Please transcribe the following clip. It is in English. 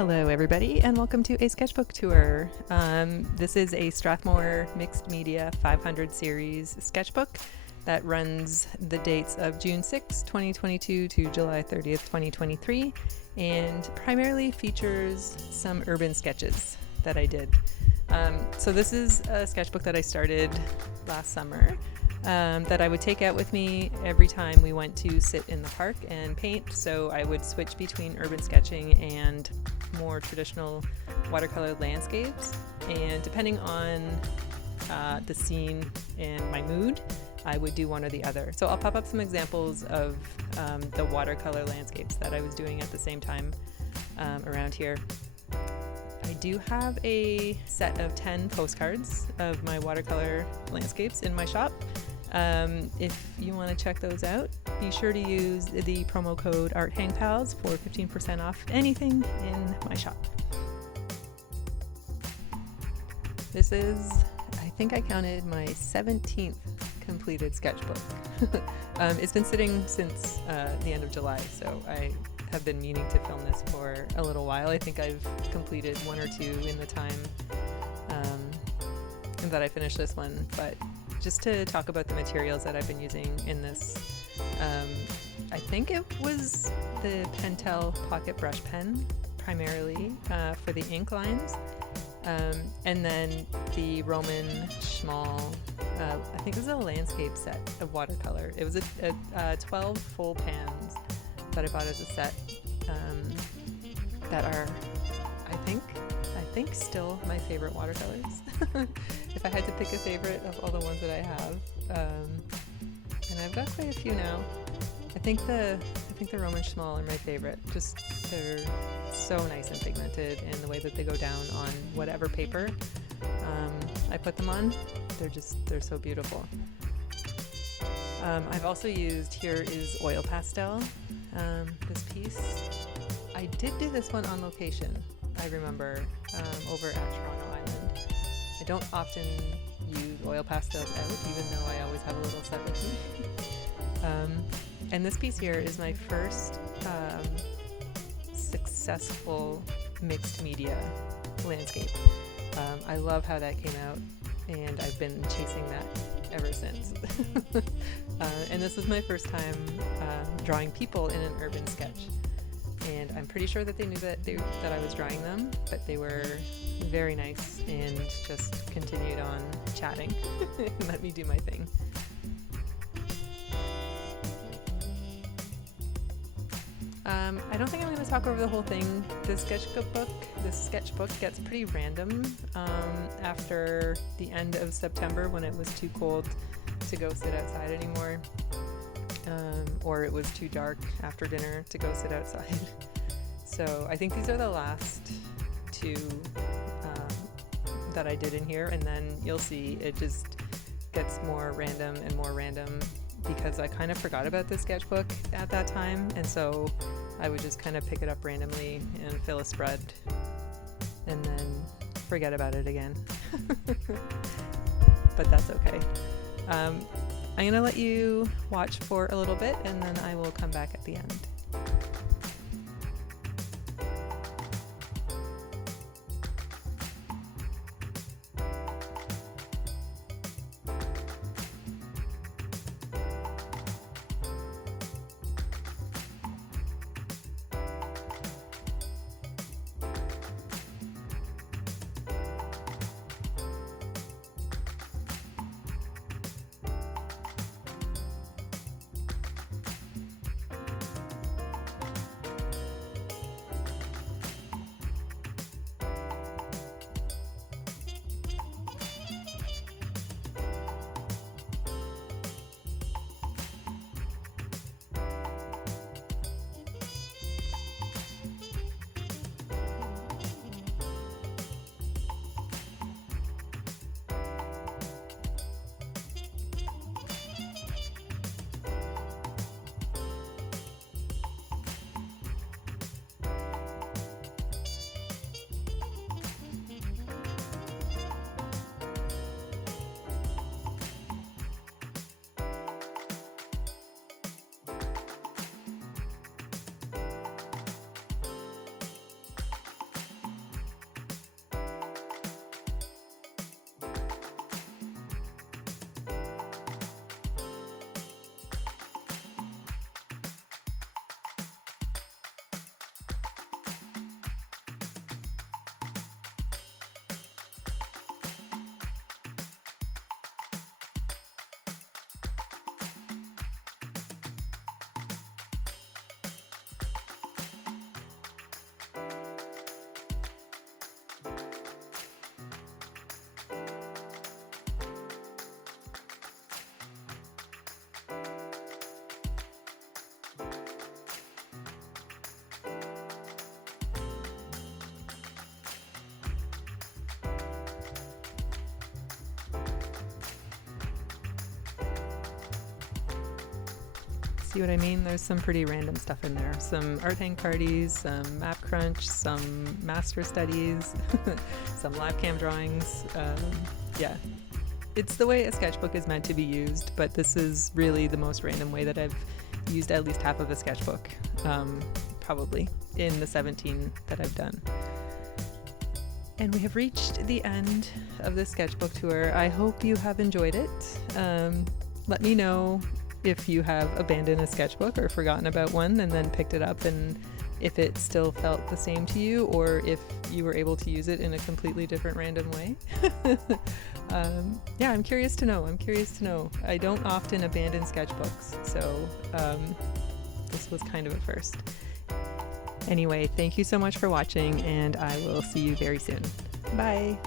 Hello everybody and welcome to a sketchbook tour. This is a Strathmore Mixed Media 500 series sketchbook that runs the dates of June 6, 2022 to July 30th, 2023 and primarily features some urban sketches that I did. So this is a sketchbook that I started last summer that I would take out with me every time we went to sit in the park and paint. So I would switch between urban sketching and more traditional watercolor landscapes, and depending on the scene and my mood, I would do one or the other. So I'll pop up some examples of the watercolor landscapes that I was doing at the same time around here. I do have a set of 10 postcards of my watercolor landscapes in my shop. If you want to check those out, be sure to use the promo code ArtHangPals for 15% off anything in my shop. This is, I think I counted my 17th completed sketchbook. It's been sitting since the end of July, so I have been meaning to film this for a little while. I think I've completed one or two in the time that I finished this one, but just to talk about the materials that I've been using in this, I think it was the Pentel Pocket Brush Pen primarily for the ink lines, and then the Roman Schmal, I think it was a landscape set of watercolor. It was a 12 full pans that I bought as a set that are, I think still my favorite watercolors. If I had to pick a favorite of all the ones that I have, and I've got quite a few now. I think the Roman Schmal are my favorite. Just they're so nice and pigmented, and the way that they go down on whatever paper I put them on, they're so beautiful. I've also used, here is oil pastel. This piece, I did do this one on location, I remember, over at Toronto Island. I don't often use oil pastels out, even though I always have a little set with me. And this piece here is my first successful mixed media landscape. I love how that came out, and I've been chasing that ever since. And this was my first time drawing people in an urban sketch. And I'm pretty sure that they knew that I was drawing them, but they were very nice and just continued on chatting and let me do my thing. I don't think I'm going to talk over the whole thing. This sketchbook gets pretty random after the end of September, when it was too cold to go sit outside anymore. Or it was too dark after dinner to go sit outside. So I think these are the last two that I did in here, and then you'll see it just gets more random and more random because I kind of forgot about this sketchbook at that time, and so I would just kind of pick it up randomly and fill a spread and then forget about it again. But that's okay. I'm going to let you watch for a little bit, and then I will come back at the end. See what I mean? There's some pretty random stuff in there. Some art hang parties, some map crunch, some master studies, some live cam drawings. Yeah, it's the way a sketchbook is meant to be used, but this is really the most random way that I've used at least half of a sketchbook, probably, in the 17 that I've done. And we have reached the end of the sketchbook tour. I hope you have enjoyed it. Let me know if you have abandoned a sketchbook or forgotten about one and then picked it up, and if it still felt the same to you, or if you were able to use it in a completely different random way. Yeah, I'm curious to know. I don't often abandon sketchbooks, so this was kind of a first. Anyway, thank you so much for watching, and I will see you very soon. Bye!